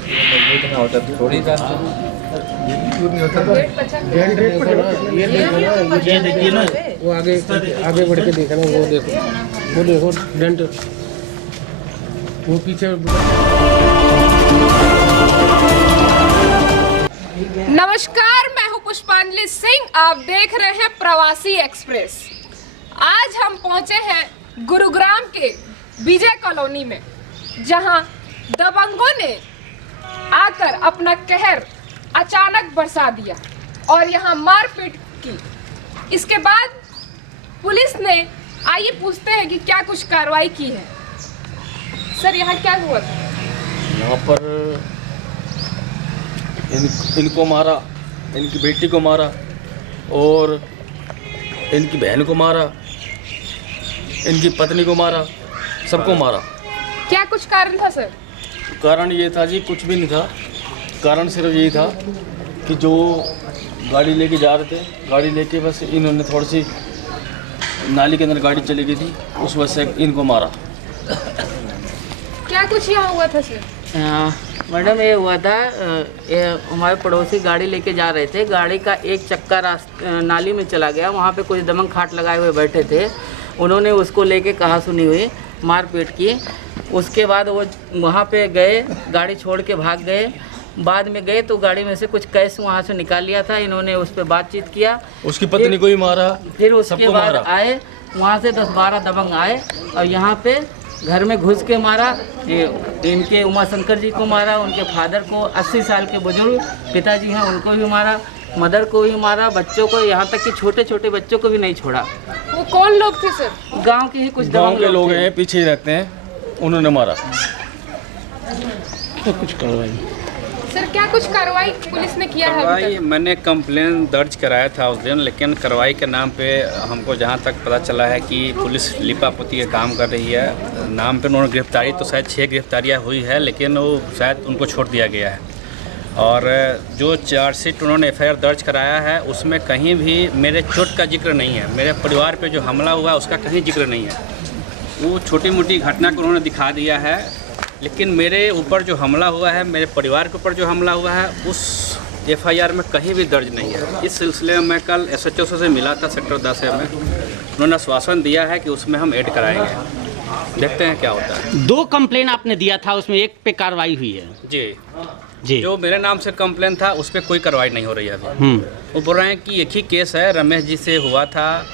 मजबूत ना होता तो थोड़ी सा ये देखिए ना, वो आगे आगे बढ़ के देखना, वो देखो डेंट, वो पीछे। नमस्कार, मैं हूं पुष्पांजलि सिंह। आप देख रहे हैं प्रवासी एक्सप्रेस। आज हम पहुंचे हैं गुरुग्राम के विजय कॉलोनी में, जहां दबंगों ने आकर अपना कहर अचानक बरसा दिया और यहां मारपीट की। इसके बाद पुलिस ने, आइए पूछते हैं कि क्या कुछ कार्रवाई की है। सर, यहाँ क्या हुआ था? यहाँ पर इनको मारा, इनकी बेटी को मारा और इनकी बहन को मारा, इनकी पत्नी को मारा, सबको मारा। क्या कुछ कारण था सर? कारण ये था जी, कुछ भी नहीं था। कारण सिर्फ यही था कि जो गाड़ी लेके जा रहे थे, गाड़ी लेके बस इन्होंने थोड़ी सी नाली के अंदर गाड़ी चली गई थी, उस वजह से इनको मारा। क्या कुछ यहाँ हुआ था सर? मैडम, ये हुआ था, ये हमारे पड़ोसी गाड़ी लेके जा रहे थे, गाड़ी का एक चक्का नाली में चला गया। वहाँ पे कुछ दमंग खाट लगाए हुए बैठे थे, उन्होंने उसको लेके कहा सुनी हुई मारपीट की। उसके बाद वो वहाँ पे गए, गाड़ी छोड़ के भाग गए। बाद में गए तो गाड़ी में से कुछ कैश वहाँ से निकाल लिया था, इन्होंने उस पर बातचीत किया, उसकी पत्नी को ही मारा। फिर उसके बाद आए वहाँ से 10-12 दबंग आए और यहाँ पे घर में घुस के मारा। इनके उमा शंकर जी को मारा, उनके फादर को, 80 साल के बुजुर्ग पिताजी हैं उनको भी मारा, मदर को भी मारा, बच्चों को, यहाँ तक कि छोटे छोटे बच्चों को भी नहीं छोड़ा। वो कौन लोग थे सर? गांव के ही कुछ गांव दबंग के लोग हैं, पीछे ही रहते हैं, उन्होंने मारा। तो कुछ कार्रवाई सर, क्या कुछ कार्रवाई पुलिस ने किया है अभी कार्रवाई मैंने कंप्लेन दर्ज कराया था उस दिन, लेकिन कार्रवाई के नाम पे हमको जहाँ तक पता चला है कि पुलिस लिपापोती का काम कर रही है। नाम पे उन्होंने गिरफ्तारी तो शायद 6 गिरफ्तारियाँ हुई है, लेकिन वो शायद उनको छोड़ दिया गया है। और जो चार्जशीट उन्होंने FIR दर्ज कराया है उसमें कहीं भी मेरे चोट का जिक्र नहीं है, मेरे परिवार पे जो हमला हुआ उसका कहीं जिक्र नहीं है। वो छोटी मोटी घटना को उन्होंने दिखा दिया है, लेकिन मेरे ऊपर जो हमला हुआ है, मेरे परिवार के ऊपर जो हमला हुआ है, उस FIR में कहीं भी दर्ज नहीं है। इस सिलसिले में मैं कल SHO से मिला था सेक्टर 10 में, उन्होंने आश्वासन दिया है कि उसमें हम ऐड कराएंगे। देखते हैं क्या होता है। 2 कंप्लेन आपने दिया था, उसमें एक पे कार्रवाई हुई है जी। जो मेरे नाम से कंप्लेन था उस पर कोई कार्रवाई नहीं हो रही है अभी। वो बोल रहे हैं कि एक ही केस है, रमेश जी से हुआ था,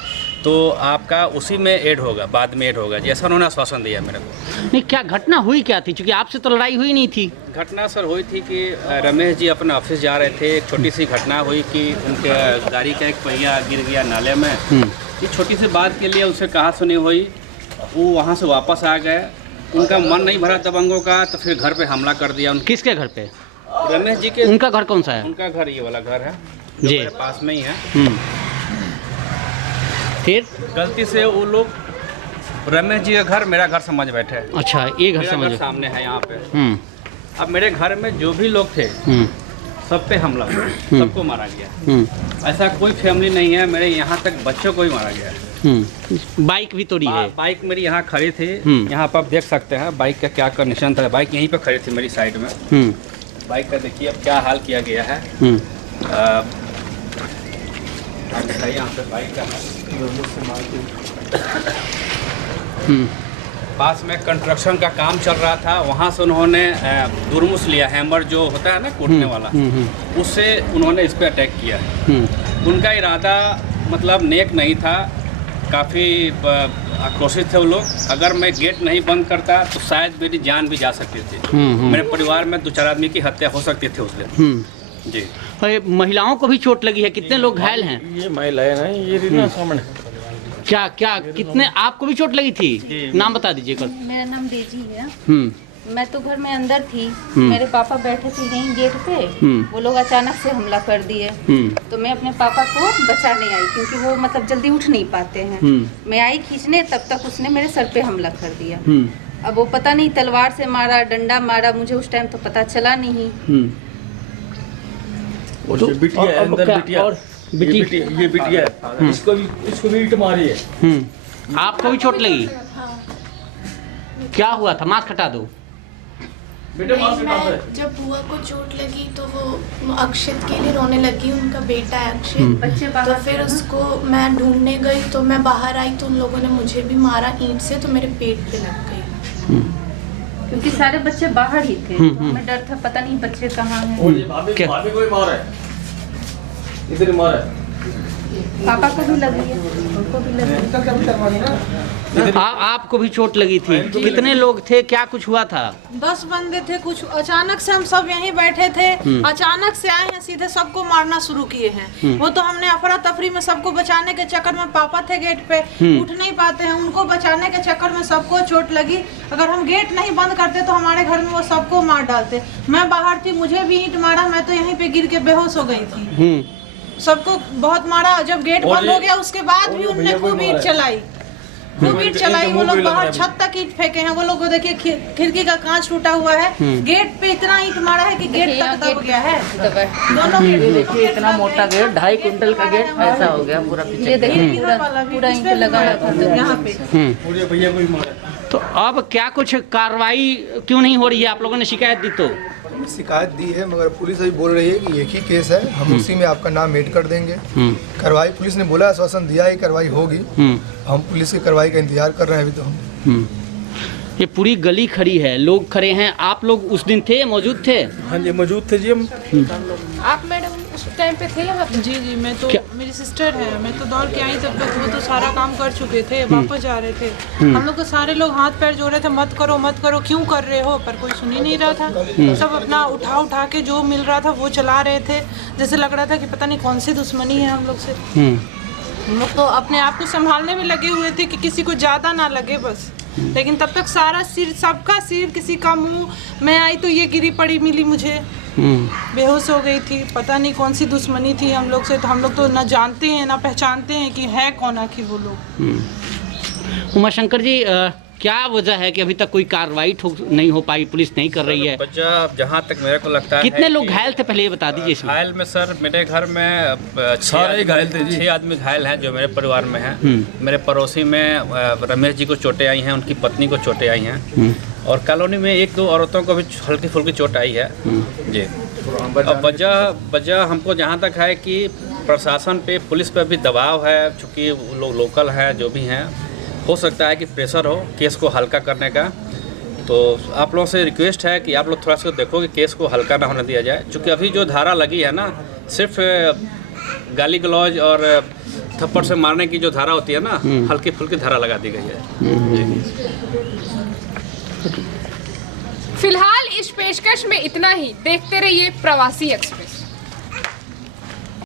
तो आपका उसी में ऐड होगा, बाद में ऐड होगा, जैसा उन्होंने आश्वासन दिया मेरे को। नहीं, क्या घटना हुई क्या थी? क्योंकि आपसे तो लड़ाई हुई नहीं थी। घटना सर हुई थी कि रमेश जी अपने ऑफिस जा रहे थे, एक छोटी सी घटना हुई कि उनके गाड़ी का एक पहिया गिर गया नाले में। ये छोटी सी बात के लिए उनसे कहा सुनी हुई, वो वहाँ से वापस आ गए, उनका मन नहीं भरा दबंगों का, तो फिर घर पे हमला कर दिया। किसके घर पे? रमेश जी के। उनका घर कौन सा है? उनका घर ये वाला घर है जो जी, मेरे पास में ही है। फिर गलती से वो लोग रमेश जी का घर मेरा घर समझ बैठे। अच्छा, ये घर मेरा समझ। घर सामने है यहाँ पे। अब मेरे घर में जो भी लोग थे सब पे हमला हुआ, सबको मारा गया। ऐसा कोई फैमिली नहीं है, मेरे यहाँ तक बच्चों को ही मारा गया है। बाइक भी तोड़ी है? बाइक मेरी यहाँ खड़ी थी, यहाँ पर आप देख सकते हैं बाइक का क्या कंडीशन था। बाइक यहीं पे खड़ी थी मेरी साइड में। बाइक का देखिए अब क्या हाल किया गया है। यहाँ पे बाइक का पास में कंस्ट्रक्शन का काम चल रहा था, वहाँ से उन्होंने दुरमुस लिया, हैमर जो होता है ना कूटने वाला, उससे उन्होंने इस पर अटैक किया। उनका इरादा मतलब नेक नहीं था, काफ़ी आक्रोशित थे वो लोग। अगर मैं गेट नहीं बंद करता तो शायद मेरी जान भी जा सकती थी। मेरे परिवार में 2-4 आदमी की हत्या हो सकती थी उस दिन। जी। महिलाओं को भी चोट लगी है, कितने लोग घायल हैं? ये महिला है ना, ये ना सामने। क्या क्या कितने आपको भी चोट लगी थी? नाम बता दीजिए। मेरा नाम डेजी है। मैं तो घर में अंदर थी, मेरे पापा बैठे थे यहीं गेट पे, वो लोग अचानक से हमला कर दिए। तो मैं अपने पापा को बचाने आई, क्योंकि वो मतलब जल्दी उठ नहीं पाते हैं। मैं आई खींचने, तब तक उसने मेरे सर पे हमला कर दिया। अब वो पता नहीं तलवार से मारा, डंडा मारा, मुझे उस टाइम तो पता चला नहीं। और ये बिटिया है, अंदर बिटिया, और ये बिटिया है, इसको भी ईंट मारी है। आपको भी चोट लगी? क्या हुआ था? मास्क हटा दो। मैं जब बुआ को चोट लगी तो वो अक्षत के लिए रोने लगी, उनका बेटा है अक्षत। बच्चे तो फिर उसको मैं ढूंढने गई तो मैं बाहर आई तो उन लोगों ने मुझे भी मारा ईंट से, तो मेरे पेट पे लग गई। क्योंकि सारे बच्चे बाहर ही थे, हमें डर था पता नहीं बच्चे कहाँ हैं। इधर मारा है। पापा को भी लगी है, उनको भी लगी है। आपको भी चोट लगी थी? कितने लोग थे, क्या कुछ हुआ था? 10 बंदे थे। कुछ अचानक से हम सब यहीं बैठे थे, अचानक से आए हैं, सीधे सबको मारना शुरू किए हैं। वो तो हमने अफरा तफरी में सबको बचाने के चक्कर में, पापा थे गेट पे, उठ नहीं पाते हैं, उनको बचाने के चक्कर में सबको चोट लगी। अगर हम गेट नहीं बंद करते तो हमारे घर में वो सबको मार डालते। मैं बाहर थी, मुझे भी ईंट मारा, मैं तो यहीं पे गिर के बेहोश हो गई थी। सबको बहुत मारा। जब गेट बंद हो गया उसके बाद भी उनने खूब ईंट चलाई, खूब ईंट चलाई। वो लोग बाहर छत तक ईंट फेंके हैं। वो लोग को देखिए खिड़की का कांच टूटा हुआ है, गेट पे इतना ईंट मारा है कि गेट तक दब गया है। दोनों गेट देखिए, इतना मोटा गेट, 2.5 कुंटल का गेट ऐसा हो गया पूरा पीछे। ये देखिए पूरा ईंट लगा है यहाँ पे। पूरे भैया को भी मारा। तो अब क्या कुछ कार्रवाई क्यों नहीं हो रही है? आप लोगों ने शिकायत दी तो? शिकायत दी है, मगर पुलिस अभी बोल रही है कि एक ही केस है, हम उसी में आपका नाम ऐड कर देंगे। कार्रवाई पुलिस ने बोला, आश्वासन दिया है कार्रवाई होगी। हम पुलिस की कार्रवाई का इंतजार कर रहे हैं अभी तो हम। ये पूरी गली खड़ी है, लोग खड़े हैं। आप लोग उस दिन थे, मौजूद थे? हाँ जी मौजूद थे जी हम। आप मैडम उस टाइम पे थे यहाँ पे? जी मैं तो, मेरी सिस्टर है, मैं तो दौड़ के आई तब तक वो तो सारा काम कर चुके थे, वापस जा रहे थे। हम लोग को सारे लोग हाथ पैर जोड़े थे, मत करो मत करो, क्यों कर रहे हो, पर कोई सुन ही नहीं रहा था। सब अपना उठा के जो मिल रहा था वो चला रहे थे। जैसे लग रहा था कि पता नहीं कौन सी दुश्मनी है हम लोग से। हम लोग तो अपने आप को संभालने में लगे हुए थे कि किसी को ज़्यादा ना लगे बस। लेकिन तब तक सारा सिर, सबका सिर, किसी का मुंह, मैं आई तो ये गिरी पड़ी मिली मुझे, बेहोश हो गई थी। पता नहीं कौन सी दुश्मनी थी हम लोग से, तो हम लोग तो ना जानते हैं ना पहचानते हैं कि है कौन आखिर वो लोग। उमाशंकर जी, क्या वजह है कि अभी तक कोई कार्रवाई नहीं हो पाई, पुलिस नहीं कर रही है? जहाँ तक मेरे को लगता है, कितने लोग घायल थे पहले ये बता दीजिए। घायल में सर मेरे घर में सारे घायल थे जी। 6 आदमी घायल हैं जो मेरे परिवार में हैं। मेरे पड़ोसी में रमेश जी को चोटें आई हैं, उनकी पत्नी को चोटें आई हैं, और कॉलोनी में 1-2 औरतों को भी हल्की फुल्की चोट आई है जी। अब वजह हमको जहाँ तक है कि प्रशासन पे, पुलिस पे भी दबाव है, चूँकि लोग लोकल हैं जो भी हैं, हो सकता है कि प्रेशर हो केस को हल्का करने का। तो आप लोगों से रिक्वेस्ट है कि आप लोग थोड़ा सा देखो कि केस को हल्का ना होने दिया जाए, क्योंकि अभी जो धारा लगी है ना, सिर्फ गाली गलौज और थप्पड़ से मारने की जो धारा होती है ना, हल्की फुल्की धारा लगा दी गई है। फिलहाल इस पेशकश में इतना ही। देखते रहिए प्रवासी एक्सप्रेस।